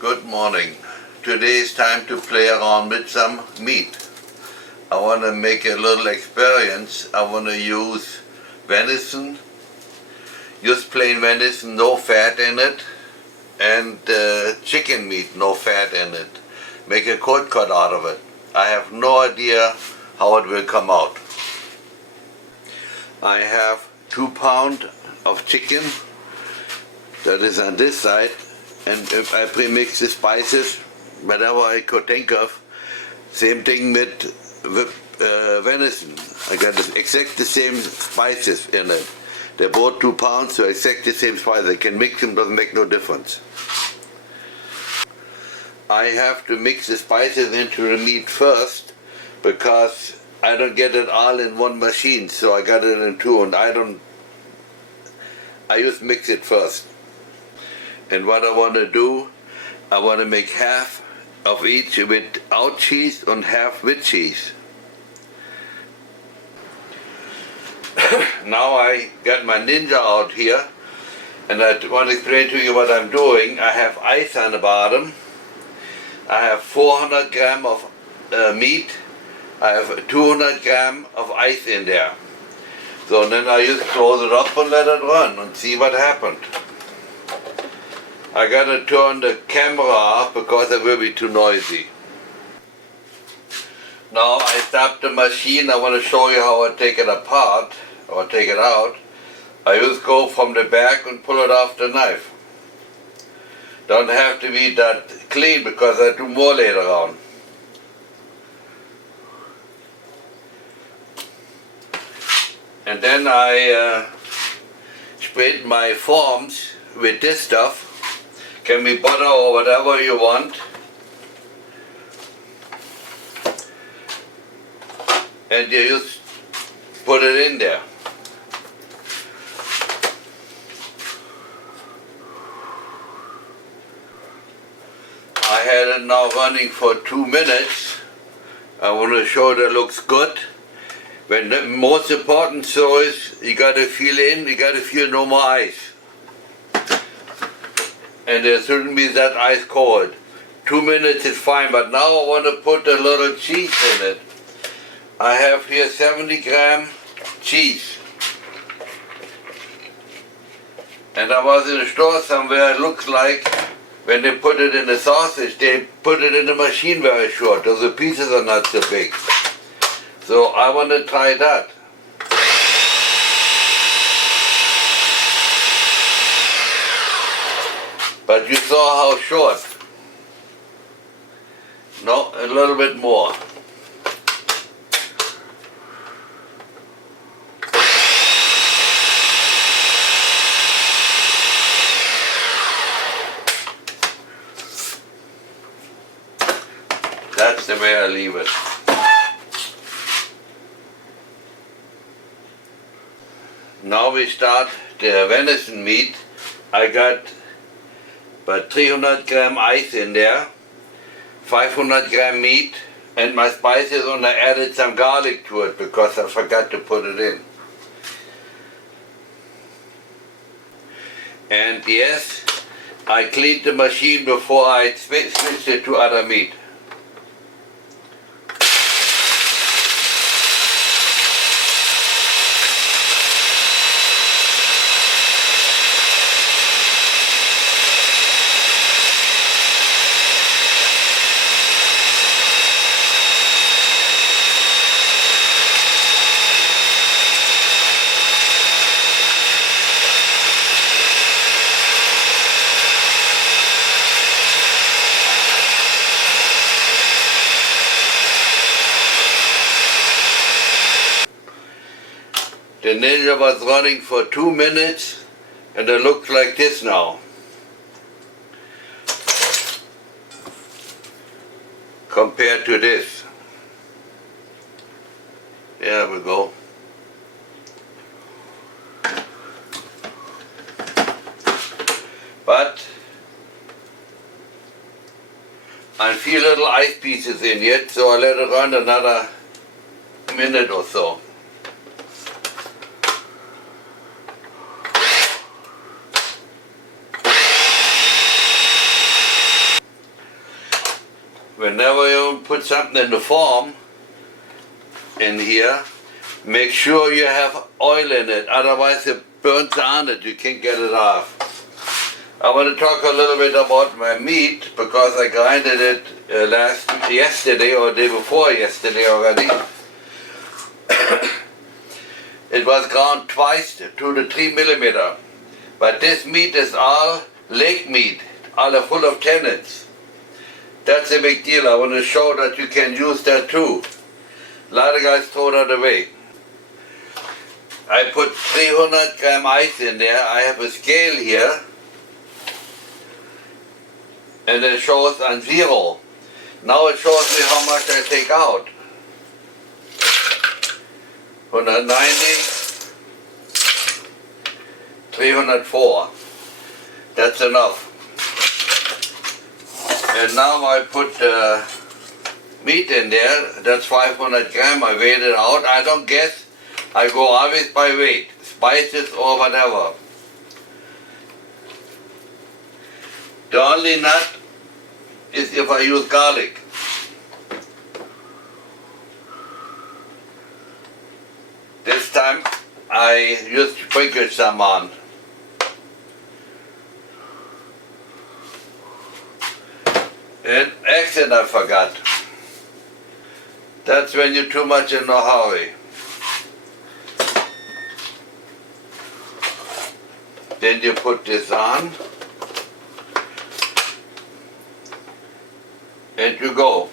Good morning. Today is time to play around with some meat. I want to make a little experience. I want to use venison, just plain venison, no fat in it, and chicken meat, no fat in it. Make a cold cut out of it. I have no idea how it will come out. I have 2 pounds of chicken that is on this side, and if I premix the spices, whatever I could think of, same thing with venison. I got exactly the same spices in it. They're both 2 pounds, so exactly the same spices. I can mix them, doesn't make no difference. I have to mix the spices into the meat first because I don't get it all in one machine, so I got it in 2, and I just mix it first. And what I want to do, I want to make half of each without cheese and half with cheese. Now I got my Ninja out here, and I want to explain to you what I'm doing. I have ice on the bottom. I have 400 grams of meat. I have 200 grams of ice in there. So then I just close it up and let it run and see what happened. I gotta turn the camera off because it will be too noisy. Now I stop the machine. I want to show you how I take it apart or take it out. I just go from the back and pull it off the knife. Don't have to be that clean because I do more later on. And then I spread my forms with this stuff. Can be butter or whatever you want. And you just put it in there. I had it now running for 2 minutes. I want to show that it looks good. When the most important so is you got to feel no more ice. And there shouldn't be that ice cold. 2 minutes is fine, but now I want to put a little cheese in it. I have here 70 grams cheese. And I was in a store somewhere, it looks like when they put it in the sausage, they put it in the machine very short, so the pieces are not so big. So I want to try that. But you saw how short. No, a little bit more. That's the way I leave it. Now we start the venison meat. I got about 300 grams ice in there, 500 grams meat, and my spices, and I added some garlic to it because I forgot to put it in. And yes, I cleaned the machine before I switched it to other meat. The Ninja was running for 2 minutes and it looks like this now. Compared to this. There we go. But I feel little ice pieces in yet, so I let it run another minute or so. whenever you put something in the form in here, make sure you have oil in it, otherwise it burns on it, you can't get it off. I want to talk a little bit about my meat because I grinded it yesterday or day before yesterday already. It was ground twice to the 3 millimeter. But this meat is all leg meat, all full of tannins. That's a big deal. I want to show that you can use that too. A lot of guys throw that away. I put 300 gram ice in there. I have a scale here. And it shows on 0. Now it shows me how much I take out. 190, 304. That's enough. And now I put meat in there. That's 500 gram. I weighed it out. I don't guess. I go always by weight, spices or whatever. The only nut is if I use garlic. This time I just sprinkle some on. And accent I forgot. That's when you're too much in a hurry. Then you put this on. And you go.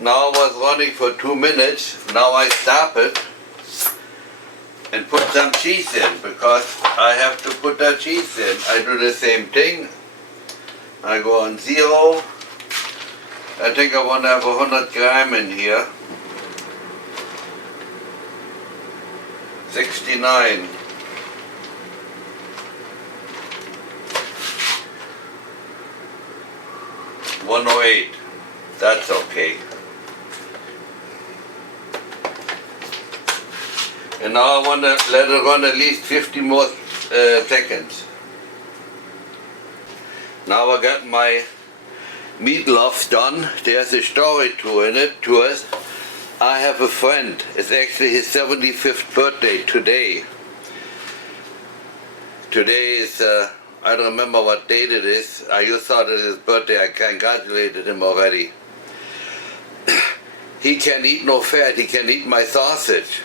Now I was running for 2 minutes. Now I stop it and put some cheese in because I have to put that cheese in. I do the same thing. I go on 0. I think I want to have 100 gram in here. 69. 108. That's okay. And now I want to let it run at least 50 more seconds. Now I got my meatloaf done. There's a story to it. I have a friend, it's actually his 75th birthday today. Today is, I don't remember what date it is. I just thought it was his birthday, I congratulated him already. He can eat no fat, he can eat my sausage.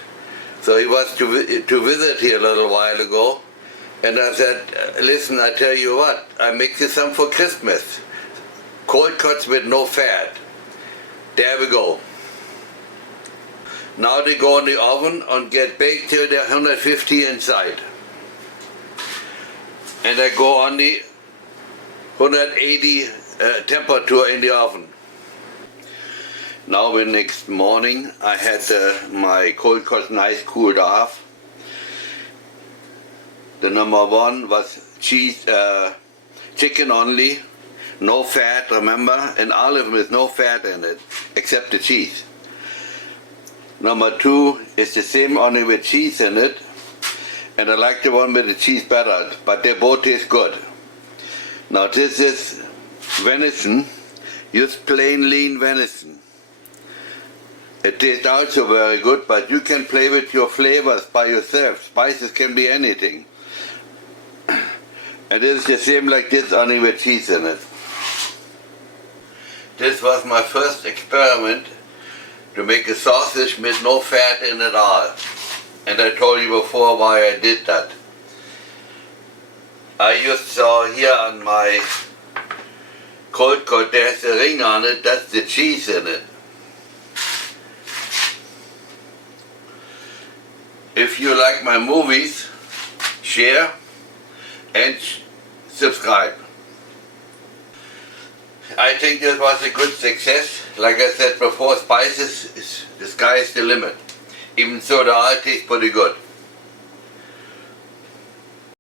So he was to visit here a little while ago. And I said, listen, I tell you what, I make you some for Christmas. Cold cuts with no fat. There we go. Now they go in the oven and get baked till they're 150 inside. And I go on the 180 temperature in the oven. Now the next morning I had my cold cuts nice cooled off. The number one was cheese, chicken only, no fat, remember, and all of them is no fat in it, except the cheese. Number two is the same only with cheese in it, and I like the one with the cheese better, but they both taste good. Now this is venison, just plain lean venison. It tastes also very good, but you can play with your flavors by yourself. Spices can be anything. And this is the same like this, only with cheese in it. This was my first experiment to make a sausage with no fat in it all. And I told you before why I did that. I just saw here on my cold cut, there's a ring on it, that's the cheese in it. If you like my movies, share and subscribe. I think this was a good success. Like I said before, spices, the sky is the limit. Even so, the all tastes pretty good.